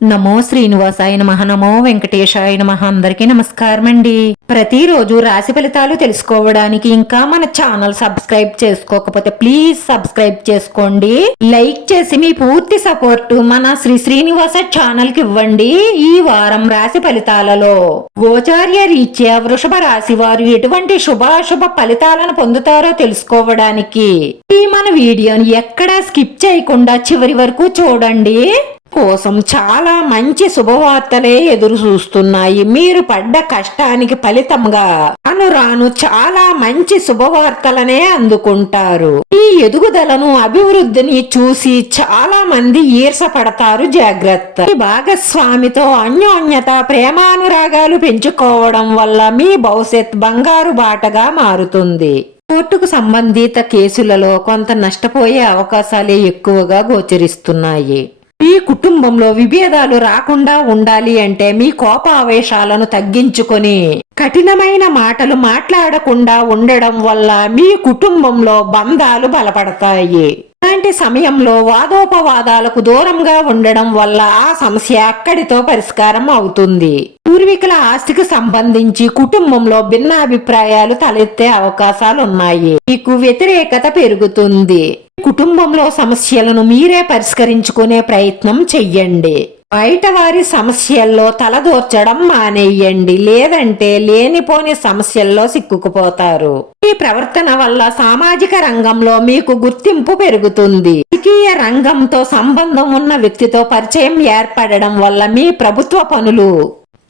నమో శ్రీనివాసాయ నమః. నమో వెంకటేశాయ నమః. అందరికీ నమస్కారం అండి. ప్రతిరోజు రాశి ఫలితాలు తెలుసుకోవడానికి ఇంకా మన ఛానల్ సబ్స్క్రైబ్ చేసుకోకపోతే ప్లీజ్ సబ్స్క్రైబ్ చేసుకోండి. లైక్ చేసి మీ పూర్తి సపోర్ట్ మన శ్రీనివాస ఛానల్ కి ఇవ్వండి. ఈ వారం రాశి ఫలితాలలో గోచార్య రీత్యా వృషభ రాశి వారు ఎటువంటి శుభాశుభ ఫలితాలను పొందుతారో తెలుసుకోవడానికి ఈ మన వీడియోని ఎక్కడా స్కిప్ చేయకుండా చివరి వరకు చూడండి. కోసం చాలా మంచి శుభవార్తలే ఎదురు చూస్తున్నాయి. మీరు పడ్డ కష్టానికి ఫలితంగా రాను చాలా మంచి శుభవార్తలనే అందుకుంటారు. ఈ ఎదుగుదలను అభివృద్ధిని చూసి చాలా మంది ఈర్షపడతారు. జాగ్రత్త. మీ భాగస్వామితో అన్యోన్యత ప్రేమానురాగాలు పెంచుకోవడం వల్ల మీ భవిష్యత్ బంగారు బాటగా మారుతుంది. కోర్టుకు సంబంధిత కేసులలో కొంత నష్టపోయే అవకాశాలే ఎక్కువగా గోచరిస్తున్నాయి. మీ కుటుంబంలో విభేదాలు రాకుండా ఉండాలి అంటే మీ కోపావేశాలను తగ్గించుకొని కఠినమైన మాటలు మాట్లాడకుండా ఉండడం వల్ల మీ కుటుంబంలో బంధాలు బలపడతాయి. ఇలాంటి సమయంలో వాదోపవాదాలకు దూరంగా ఉండడం వల్ల ఆ సమస్య అక్కడితో పరిష్కారం అవుతుంది. పూర్వీకుల ఆస్తికి సంబంధించి కుటుంబంలో భిన్నాభిప్రాయాలు తలెత్తే అవకాశాలున్నాయి. మీకు వ్యతిరేకత పెరుగుతుంది. కుటుంబంలో సమస్యలను మీరే పరిష్కరించుకునే ప్రయత్నం చెయ్యండి. బయట వారి సమస్యల్లో తలదూర్చడం మానేయండి, లేదంటే లేనిపోని సమస్యల్లో సిక్కుకుపోతారు. ఈ ప్రవర్తన వల్ల సామాజిక రంగంలో మీకు గుర్తింపు పెరుగుతుంది. రాజకీయ రంగంతో సంబంధం ఉన్న వ్యక్తితో పరిచయం ఏర్పడడం వల్ల మీ ప్రభుత్వ పనులు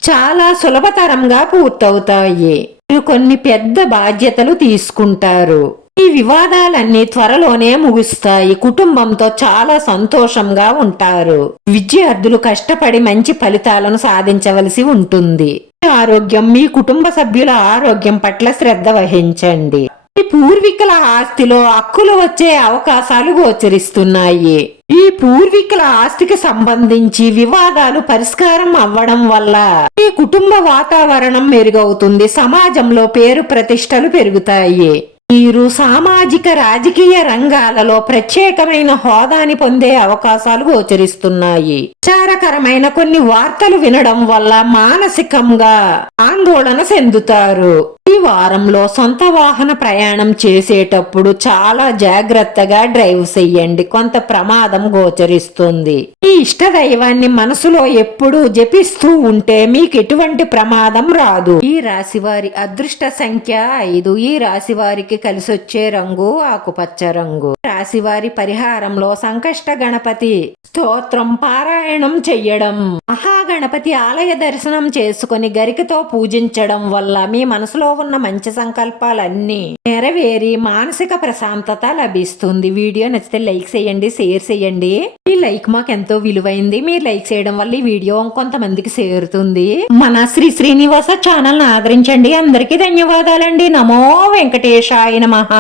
చాలా సులభతరంగా పూర్తవుతాయి. మీరు కొన్ని పెద్ద బాధ్యతలు తీసుకుంటారు. ఈ వివాదాలన్నీ త్వరలోనే ముగుస్తాయి. కుటుంబంతో చాలా సంతోషంగా ఉంటారు. విద్యార్థులు కష్టపడి మంచి ఫలితాలను సాధించవలసి ఉంటుంది. ఆరోగ్యం. మీ కుటుంబ సభ్యుల ఆరోగ్యం పట్ల శ్రద్ధ వహించండి. ఈ పూర్వీకుల ఆస్తిలో హక్కులు వచ్చే అవకాశాలు గోచరిస్తున్నాయి. ఈ పూర్వీకుల ఆస్తికి సంబంధించి వివాదాలు పరిష్కారం అవ్వడం వల్ల ఈ కుటుంబ వాతావరణం మెరుగవుతుంది. సమాజంలో పేరు ప్రతిష్టలు పెరుగుతాయి. మీరు సామాజిక రాజకీయ రంగాలలో ప్రత్యేకమైన హోదాని పొందే అవకాశాలు గోచరిస్తున్నాయి. విచారకరమైన కొన్ని వార్తలు వినడం వల్ల మానసికంగా ఆందోళన చెందుతారు. ఈ వారంలో సొంత వాహన ప్రయాణం చేసేటప్పుడు చాలా జాగ్రత్తగా డ్రైవ్ చెయ్యండి. కొంత ప్రమాదం గోచరిస్తుంది. ఈ ఇష్ట దైవాన్ని మనసులో ఎప్పుడూ జపిస్తూ ఉంటే మీకు ఎటువంటి ప్రమాదం రాదు. ఈ రాశి వారి అదృష్ట సంఖ్య 5. ఈ రాశి వారికి కలిసొచ్చే రంగు ఆకుపచ్చ రంగు. రాశివారి పరిహారంలో సంకష్ట గణపతి స్తోత్రం పారాయణం చెయ్యడం, మహాగణపతి ఆలయ దర్శనం చేసుకుని గరికతో పూజించడం వల్ల మీ మనసులో ఉన్న మంచి సంకల్పాలన్నీ నెరవేరి మానసిక ప్రశాంతత లభిస్తుంది. వీడియో నచ్చితే లైక్ చేయండి, షేర్ చేయండి. ఈ లైక్ మాకు ఎంతో విలువైంది. మీరు లైక్ చేయడం వల్ల ఈ వీడియో కొంతమందికి చేరుతుంది. మన శ్రీనివాస ఛానల్ ను ఆదరించండి. అందరికీ ధన్యవాదాలండి. నమో వెంకటేశాయ నమః.